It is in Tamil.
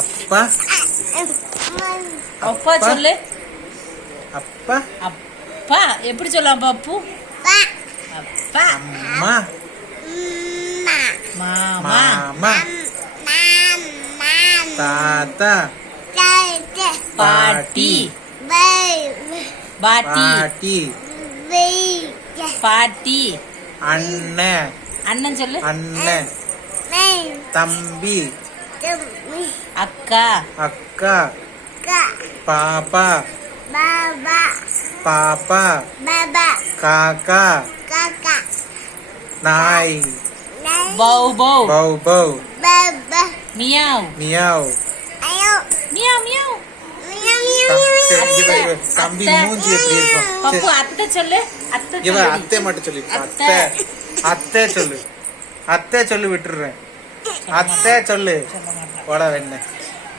அப்பா அப்பா சொல்லு. அப்பா அப்பா எப்படி சொல்லலாம் பப்பு? அப்பா. அம்மா மாமா. மாமா தாத்தா பாட்டி. பாட்டி. பாட்டி பாட்டி. அண்ணன் அண்ணன் சொல்லு. அண்ணன் தம்பி அக்கா. அக்கா பாப்பா பாப்பா காக்கா நாய் பௌ பௌ. பௌ பௌ மியாவ். Meow meow meow. தம்பி மூஞ்சி எப்படி இருக்கும்? பப்பு அத்தை சொல்லு. அத்தை இவ சொல்லு. அத்தை மட்டும் சொல்லி அத்தை அத்தை சொல்லு. அத்தை சொல்லு விட்டுடுறேன். அத்தை சொல்லு. சொல்ல மாட்டேன். போட வேணே.